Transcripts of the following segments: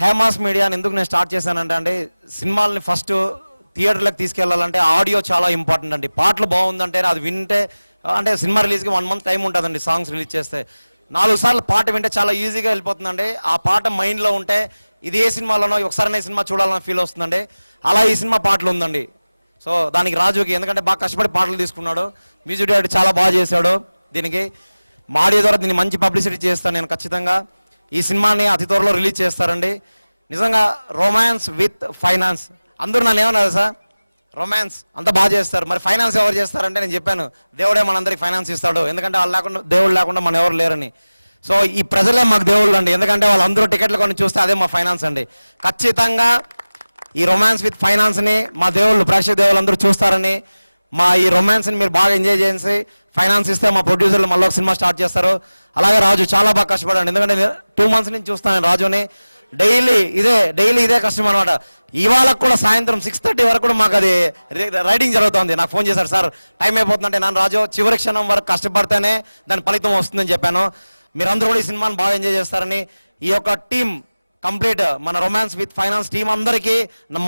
హేమాస్ మీడియాని ఎందుకు నేను స్టార్ట్ చేశానంటే అండి, సినిమాలని ఫస్ట్ థియేటర్లకు తీసుకెళ్లాలంటే ఆడియో చాలా ఇంపార్టెంట్ అండి. పాటలు బాగుందంటే అది వింటే, అంటే సినిమా రిలీజ్కి 1 month టైం ఉంటుందండి. సాంగ్స్ రిలీజ్ చేస్తే 4 సార్లు పాట వింటే చాలా ఈజీగా వెళ్ళిపోతుందండి. ఆ పాట మైండ్లో ఉంటే ఇది ఏ సినిమాలోనో ఒకసారి సినిమా చూడాలని ఫీల్ వస్తుందండి. అలా ఈ సినిమా పాటలు ఉందండి. సో దానికి రాజుకి ఎందుకంటే బాగా కష్టపడి పాటలు తీసుకున్నాడు, మ్యూజిక్ డైరెక్టర్ చాలా బాగా చేశాడు. దీనికి మా ఆడియో ద్వారా దీన్ని మంచి పబ్లిసిటీ చేస్తాను నేను ఖచ్చితంగా. ఈ సినిమాని అతి త్వరలో రిలీజ్ చేస్తారండి. నిజంగా రొమాన్స్ విత్ ఫైనాన్స్. అందరూ నన్ను ఏమన్నారు సార్, రొమాన్స్ అంతా బాగా చేస్తారు, మరి ఫైనాన్స్ ఎవరు చేస్తారంటే నేను చెప్పాను, దేవుడే మనందరికి ఫైనాన్స్ ఇస్తాడు. ఎందుకంటే వాళ్ళు లేకుండా, దేవుడు లేకుండా మనం ఎవరు లేరని. సో ఈ ప్రజలే మాకు దేవుళ్ళు అండి. ఎందుకంటే వాళ్ళందరూ టికెట్లు కొని చూస్తే అదే మా ఫైనాన్స్ అండి. ఖచ్చితంగా ఈ రొమాన్స్ విత్ ఫైనాన్స్ని మా దేవుళ్ళు, ప్రేక్షక దేవుళ్ళు అందరూ చూస్తారని, మా ఈ రొమాన్స్ని మీరు బాగా ఎంజాయ్ చేసి ఫైనాన్స్ ఇస్తే మా ప్రొడ్యూసర్లు మళ్ళీ ఒక సినిమా స్టార్ట్ చేస్తారు. అలాగే రాజు చాలా బాగా కష్టపడండి. ఎందుకంటే 2 months నుంచి చూస్తాను రాజుని. డైలీ ఇదే కష్టం అనమాట. ఇవాళ కూడా సాయంత్రం 6:30 వరకు కూడా మాకు అది రైడింగ్ జరుగుతుంది. నాకు ఫోన్ చేశారు, సార్ టైం అయిపోతుందంటే నేను రాజు చివరి క్షణం వరకు కష్టపడితేనే దాని ఫలితం వస్తుందని చెప్పాను. మీరందరూ కూడా ఈ సినిమాని బాగా ఎంజాయ్ చేస్తారని ఈ యొక్క టీం కంప్లీట్ మన రొమాన్స్ విత్ ఫైనాన్స్ టీం అందరికీ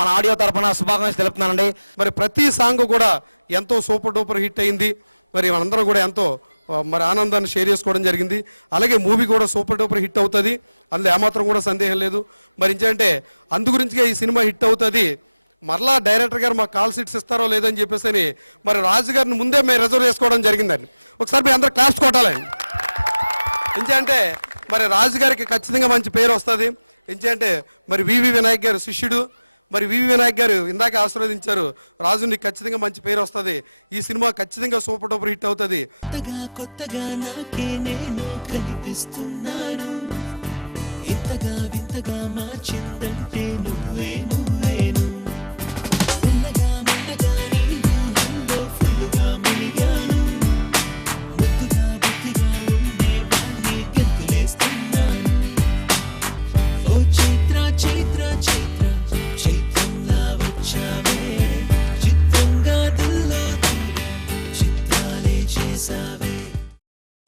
మన ఆడియో తరఫున శుభాకాంక్షలు తెలుపుతున్నానండి. మరి ప్రతి సాంగ్ కూడా ఎంతో సూపర్ డూపర్ హిట్ అయింది. మరి మనందరం కూడా ఎంతో మరి ఆనందాన్ని షేర్ చేసుకోవడం జరిగింది. అలాగే మూవీ కూడా సూపర్ డూపర్ హిట్ అవుతుంది, అందులో ఏమాత్రం కూడా సందేహం లేదు. మరి ఏంటంటే అందు గురించిగా ఈ సినిమా హిట్ అవుతుంది. మరలా డైరెక్టర్ గారు మాకు కాల్ సీట్స్ ఇస్తారో లేదని చెప్పేసి మరి రాజు గారిని ముందే మేము రిజర్వ్ చేసుకోవడం జరిగిందండి. ఒకసారి మీ అందరూ క్లాప్స్ కొట్టాలండి. ఎందుకంటే మరి రాజు గారికి ఖచ్చితంగా మంచి పేరు వస్తుంది. ఎందుకంటే మరి వివి వినాయక్ గారు శిష్యుడు. మరి వివి వినాయక్ గారు ఇందాక ఆశీర్వదించారు, రాజుని ఖచ్చితంగా మంచి పేరు వస్తుంది, ఈ సినిమా ఖచ్చితంగా సూపర్ డూపర్ హిట్ అవుతుంది.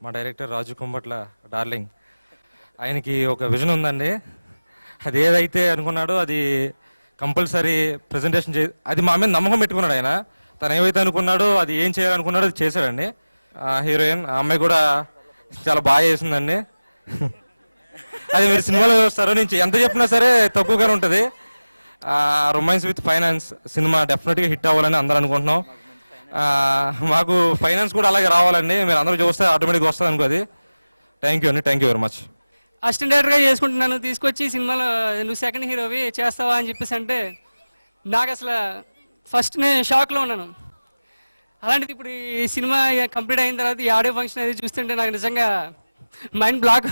మా డైరెక్టర్ రాజు కుంబట్ల డార్లింగ్, ఆయనకి ఒక విజన్ ఉందండి. అది ఏదైతే అనుకున్నాడో అది కంపల్సరీ ప్రజెంటేషన్ అది మా మీద నమ్మకం పెట్టుకున్నాడు ఆయన. తను ఏవైతే అనుకున్నాడో అది ఏం చేయాలనుకున్నాడో అది చేశాడండి. హీరోయిన్ ఆ అమ్మాయి కూడా చాలా బాగా చేసిందండి. అది మీరు సినిమాలో చూస్తారు, నేను ఎంత చెప్పినా సరే తక్కువగానే ఉంటుంది. రొమాన్స్ విత్ ఫైనాన్స్ సినిమా డెఫినెట్గా హిట్ అవ్వాలని అందరూ అనుకుంటున్నాం. మాకు ఫైనాన్స్ కూడా అలాగే రావాలండి. మీరు అందరూ చూస్తే ఆటోమేటిక్గా వస్తుంది అనుకోది. థ్యాంక్ యూ అండి, thank you very much. Assistant డైరెక్టర్గా చేసుకుంటున్నాను, తీసుకొచ్చి సినిమాలో నువ్వు సెకండ్ హీరోవి చేస్తావా అని చెప్పేసి అంటే నాకు అసలు ఫస్ట్ నేను షాక్లో ఉన్నాను. అలాంటిది ఇప్పుడు ఈ సినిమా కంప్లీట్ అయిన తర్వాత ఈ ఆడియో ఫంక్షన్ అది చూస్తుంటే నాకు నిజంగా మైండ్ బ్లాక్.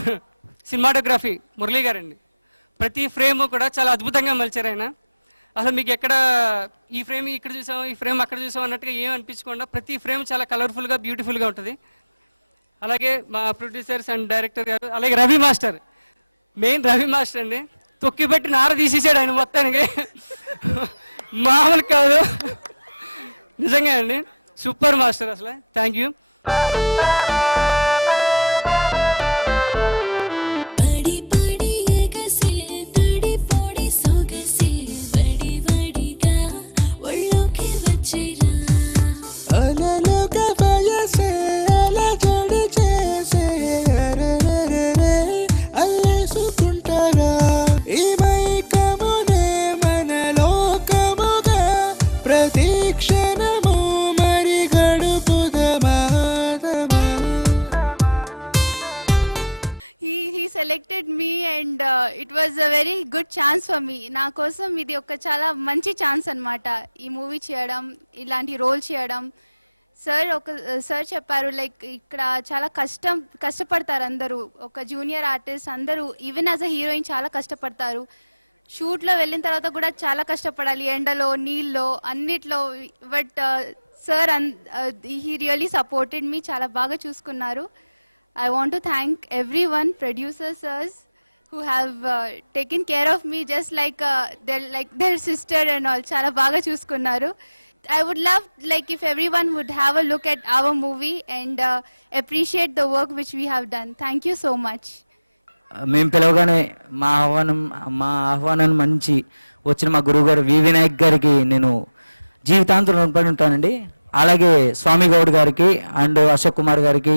సినిమాటోగ్రఫీ మురళీ గారండి, ప్రతి ఫ్రేమ్ కూడా చాలా అద్భుతంగా మలిచారు ఆయన. అసలు మీకు ఎక్కడ ఈ ఫ్రేమ్ ఇక్కడ చూసాం, ఈ ఫ్రేమ్ అక్కడ చూసాం అన్నట్టుగా ఏం అనిపించకుండా ప్రతి ఫ్రేమ్ చాలా కలర్ఫుల్గా బ్యూటిఫుల్గా ఉంటుంది. అలాగే మా ప్రొడ్యూసర్స్ అండ్ డైరెక్టర్ గారు, అలాగే Ravi master, main Ravi master అండి, తొక్కిపెట్టి నార తీసేసాడు ఆయన మొత్తానికి. మామూలు కాదు నిజంగా అండి, సూపర్ మాస్టర్ అసలు. Thank you. selected me and it was a very good chance for me. నా కోసం ఇది ఒక చాలా మంచి ఛాన్స్ అన్నమాట, ఈ మూవీ చేయడం, ఇలాంటి రోల్ చేయడం. సార్ చెప్పారు లైక్ ఇక్కడ చాలా కష్టపడతారు అందరూ, ఒక జూనియర్ ఆర్టిస్ట్ అందరూ ఈవెన్ యాజ్ అ హీరోయిన్ చాలా కష్టపడతారు. షూట్లో వెళ్ళిన తర్వాత కూడా చాలా కష్టపడాలి, ఎండలో నీళ్ళలో అన్నిట్లో. But sir he really supported me, చాలా బాగా చూసుకున్నారు. I want to thank everyone, producers, sirs, who have taken care of me just like their sister and all. Chala baga chuskunnaru. I would love like if everyone would have a look at our movie and appreciate the work which we have done. Thank you so much. మేము పిలవగానే మా ఆహ్వానాన్ని మంచి వచ్చిన మా గురువుగారు వి వినాయక్ గారికి నేను జీవితాంతం రుణపడి ఉంటానండి. అలాగే స్వామి గౌడ్ గారికి అండ్ అశోక్ కుమార్ గారికి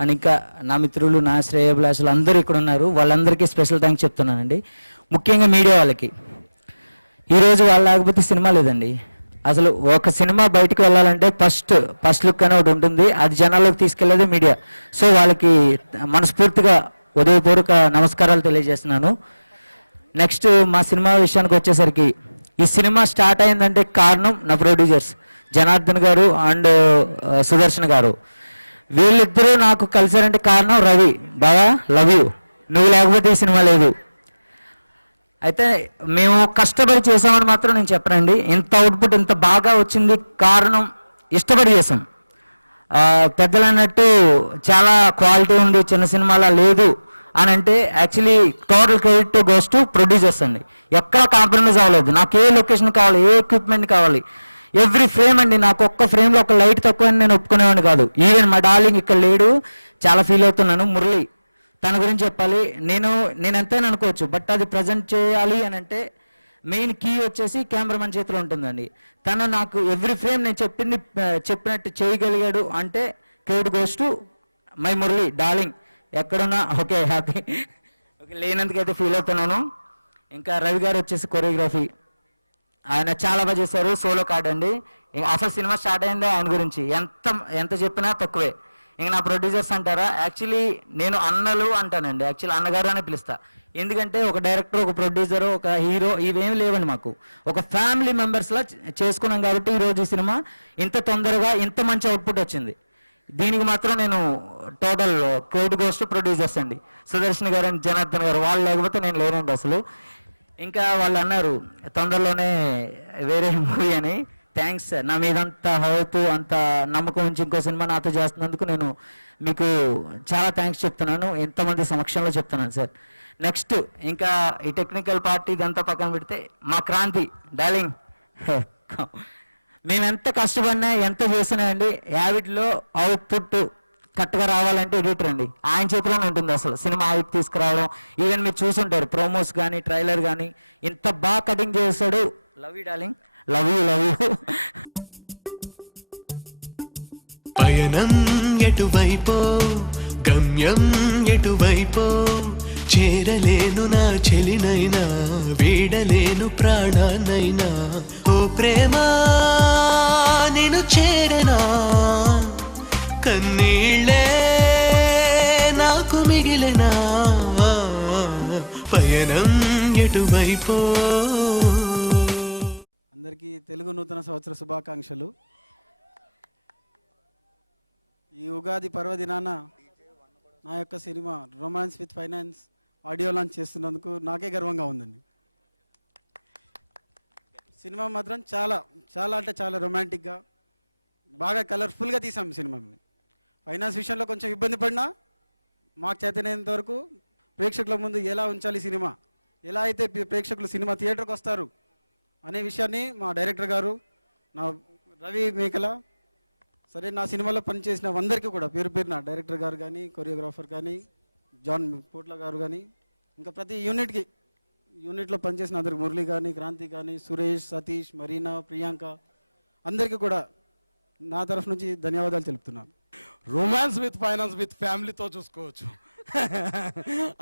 అండ్ ఇంకా నా మిత్రులు నా శ్రేయోభిలాషులు అందరూ ఇక్కడ ఉన్నారు, వాళ్ళందరికీ స్పెషల్ థ్యాంక్స్ చెప్తున్నానండి. ముఖ్యంగా మీడియా వాళ్ళకి. ఈరోజు వాళ్ళు లేకపోతే సినిమా లేదండి. అసలు ఒక సినిమా బయటకు వెళ్ళాలంటే ఫస్ట్ లుక్ అని ఒకటి ఉంటుంది, అది జనాల్లోకి తీసుకెళ్లేదే మీడియా. సో వాళ్ళకి మనస్ఫూర్తిగా ఉదయపూర్వక నమస్కారాలు తెలియజేస్తున్నాను. నెక్స్ట్ మా సినిమా విషయానికి వచ్చేసరికి, ఈ సినిమా స్టార్ట్ అయిందంటే కారణం నా ప్రొడ్యూసర్స్ జనార్దన్ గారు అండ్ సుదర్శన్ గారు. వీళ్ళిద్దరూ నాకు కలిసారంటే కారణం రవి. బాగా లవ్ యూ, నువ్వు లేకపోతే ఈ సినిమా లేదు. అయితే మేము కష్టపడి చేసామని మాత్రం నేను చెప్పనండి. ఇంత అవుట్పుట్ ఇంత బాగా వచ్చింది కారణం ఇష్టపడి చేసాం. పెద్దలు అన్నట్టు చాలా క్వాలిటీ ఉంది, చిన్న సినిమాలా లేదు అని అంటే actually total credit goes to producers అండి. ఎక్కడ కాంప్రమైజ్ అవ్వలేదు. నాకు ఏ లొకేషన్ కావాలి, ఏ ఎక్విప్మెంట్ కావాలి, ఎవ్రీ ఫ్రేమ్ అండి. నాకు ఒక్క ఫ్రేమ్లో ఒక లైట్ తక్కువ అని నేను ఒప్పుకునేవాడిని కాదు. ఈవెన్ మా డార్లింగ్ ఇక్కడ లేడు, చాలా ఫీల్ అవుతున్నాను. మురళి, తన గురించి చెప్పాలి. నేను ఎంతైనా అనుకోవచ్చు, బట్ అది ప్రజెంట్ చేయాలి అని అంటే మెయిన్ కీ వచ్చేసి కెమెరామెన్ చేతిలో ఉంటుందండి. తను నాకు ఎవ్రీ ఫ్రేమ్ నేను చెప్పినట్టు చేయగలిగాడు అంటే credit goes to my Murali darling. ఎక్కడున్నా ఓకే, హ్యాపీ. ఓకే, లేనందుకైతే ఫీల్ అవుతున్నాను. ఇంకా రవి గారు వచ్చేసి కొరియోగ్రఫీ, ఆయన చాలా బాగా చేశారు. సోలో కార్డ్ అండి. అసలు సినిమా స్టార్ట్ అయిందే ఆయన గురించి, ఎంత చెప్పినా తక్కువే. ఇంక నా ప్రొడ్యూసర్స్ అంటారా, యాక్చువల్లీ నేను అన్నలు అంటానండి. యాక్చువల్లీ అన్నగారు అని పిలుస్తా. ఎందుకంటే ఒక డైరెక్టర్, ఒక ప్రొడ్యూసర్, ఒక హీరో ఇవేమి లేవండి మాకు. ఒక ఫ్యామిలీ మెంబర్స్లా చేసుకున్నాం కాబట్టి ఈరోజు ఈ సినిమా ఇంత తొందరగా ఇంత మంచి అవుట్పుట్ వచ్చింది. దీనికి మాత్రం నేను total credit goes to producers అండి. సుదర్శన్ గారు అండ్ జనార్దన్ గారు, వాళ్ళు లేకపోతే నేను లేనండి అసలు. ఇంకా వాళ్ళు అన్నారు తొందరలోనే వేరే మూవీ అని. థ్యాంక్స్ సార్, నా మీద అంత హోప్, అంత నమ్మకం ఉంచి ఇంకో సినిమా నాతో చేస్తున్నందుకు నేను మీకు చాలా థ్యాంక్స్ చెప్తున్నాను. ఎంతమంది సమక్షంలో చెప్తున్నాను సార్. నెక్స్ట్ ఇంకా ఈ టెక్నికల్ పార్ట్ ఇదంతా పక్కన పెడితే మా క్రాంతి డార్లింగ్, మేము ఎంత కష్టపడినా ఎంత చేసినా అండి, యావిడ్లో అవుట్పుట్ కరెక్ట్గా రావాలంటే ఎడిటర్ అండి, ఆయన చేతిలోనే ఉంటుంది. అసలు సినిమా అవుట్ తీసుకురావడం, ఈవెన్ మీరు చూసుంటారు ప్రోమోస్ కానీ ట్రైలర్ కానీ ఇంత బాగా కటింగ్ చేస్తాడు. Love you darling, love you love you. పయనం ఎటువైపో, గమ్యం ఎటువైపో, చేరలేను నా చెలినైనా, వీడలేను ప్రాణానైనా. ఓ ప్రేమా నేను చేరనా, కన్నీళ్ళే నాకు మిగిలినా, పయనం ఎటువైపో. అందరికీ తెలుగు నూతన సంవత్సర శుభాకాంక్షలు. ఈ ఉగాది పర్వదినాన నా యొక్క cinema romance with finance audio launch చేస్తున్నందుకు నాకే గర్వంగా ఉందండి. సినిమా మాత్రం చాలా చాలా అంటే చాలా రొమాంటిక్గా, బాగా కలర్ఫుల్గా తీసాం సినిమాని. ఫైనాన్స్ విషయంలో కొంచెం ఇబ్బంది పడినా మాకు చేతనైనంత వరకు ప్రేక్షకుల ముందు ఎలా ఉంచాలి సినిమా, ఎలా అయితే ప్రేక్షకులు సినిమా థియేటర్కి వస్తారు అనే విషయాన్ని మా డైరెక్టర్ గారు, నా రవి మేకల, సరే నా సినిమాలో పనిచేసిన అందరికీ కూడా పేరు పేరున, డైరెక్టర్ గారు కానీ, కొరియోగ్రాఫర్ కానీ, జాన్ పోట్ల గారు కానీ, ఇంకా ప్రతి యూనిట్లో పనిచేసిన అందరికి, మురళి కానీ, క్రాంతి కానీ, సురేష్, సతీష్, మరీనా, ప్రియాంక, అందరికీ కూడా నా తరఫు నుంచి ధన్యవాదాలు తెలుపుతున్నాను. రొమాన్స్ విత్ ఫైనాన్స్ విత్ ఫ్యామిలీతో చూసుకోవచ్చు.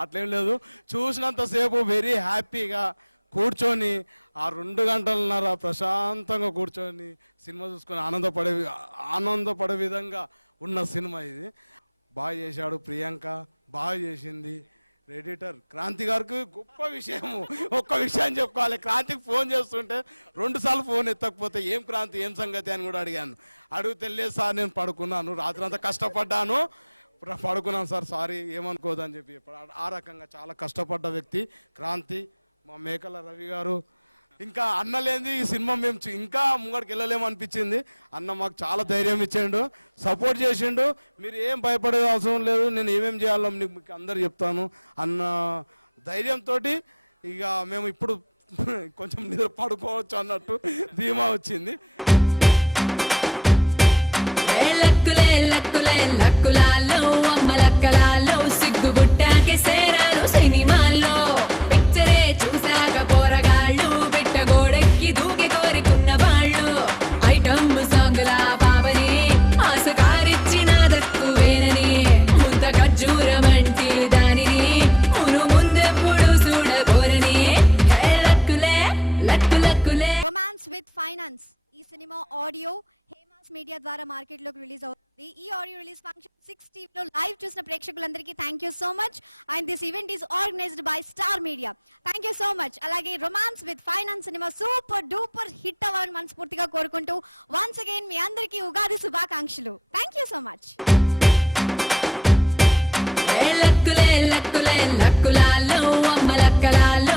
అట్లేం లేదు, చూసినంతసేపు వెరీ హ్యాపీగా కూర్చొని ఆ 2 గంటలన్నర ప్రశాంతంగా కూర్చొని సినిమా చూసుకొని ఆనందపడే విధంగా ఉన్న సినిమా ఇది. బాగా చేశాడు ప్రియాంక, బాగా చేసింది. ఎడిటర్ క్రాంతి గారికి గొప్ప విషయము, ఒక్క విషయం చెప్పుకోవాలి. క్రాంతికి ఫోన్ చేస్తుంటే 2 సార్లు ఫోన్ ఎత్తకపోతే ఏం క్రాంతి ఏం సంగతి అని కూడా అడిగాను. అడిగితే లేదు సార్ నేను పడుకున్నాను, రాత్రి అంతా కష్టపడ్డాను, పడుకున్నాను సార్, సారీ ఏమనుకోదని చెప్పి. ఆ రకంగా చాలా కష్టపడ్డ వ్యక్తి క్రాంతి. మా మేకల రవి గారు, ఇంకా అన్న లేని ఈ సినిమా మేము ఇంకా ముంగడికి వెళ్ళలేము అనిపించింది. అన్న మాకు చాలా ధైర్యం ఇచ్చిండు, సపోర్ట్ చేసిండు. మీరు ఏం భయపడే అవసరం లేదు, నేను ఏమేం చేయాలో మీకు అందరు చెప్తాను అన్న ధైర్యంతో ఇక మేము ఇప్పుడు కొంచెం నిద్ర పడుకోవచ్చు అన్నట్టు ధీమా వచ్చింది. లక్కులే లక్కులే లక్కులాలో అమ్మ లక్కలాలో సిగ్గుబుట్టాను దూకేసేరాను సినిమాల్లో పిక్చరే చూసాక పోరగాళ్ళు పెట్టగోడెక్కి దూకి కోరుకున్న వాళ్ళు ఐటమ్ సాంగులా బాబని ఆశకారిచ్చిన దక్కువేనని ముంత ఖర్జూరమంటే దానిని మును ముందెప్పుడు చూడబోరని లక్కులే లక్కు లక్కులే. రొమాన్స్ విత్ ఫైనాన్స్ ఈ సినిమా ఆడియో హేమాస్ మీడియా ద్వారా మార్కెట్లోకి రిలీజ్ అవుతుంది. ఈ ఆడియో రిలీజ్ ఫంక్షన్ 6 టీవీలో లైవ్ చూసిన ప్రేక్షకులందరికీ thank you so much. And this event is organised by star media. Thank you so much. అలాగే romance with finance cinema super duper hit అవ్వాలని మనస్ఫూర్తిగా కోరుకుంటూ వన్స్ అగైన్ మీ అందరికీ ఉగాది శుభాకాంక్షలు. Thank you so much. లక్కులే లక్కులే లక్కులాల్లో అమ్మ లక్కలాల్లో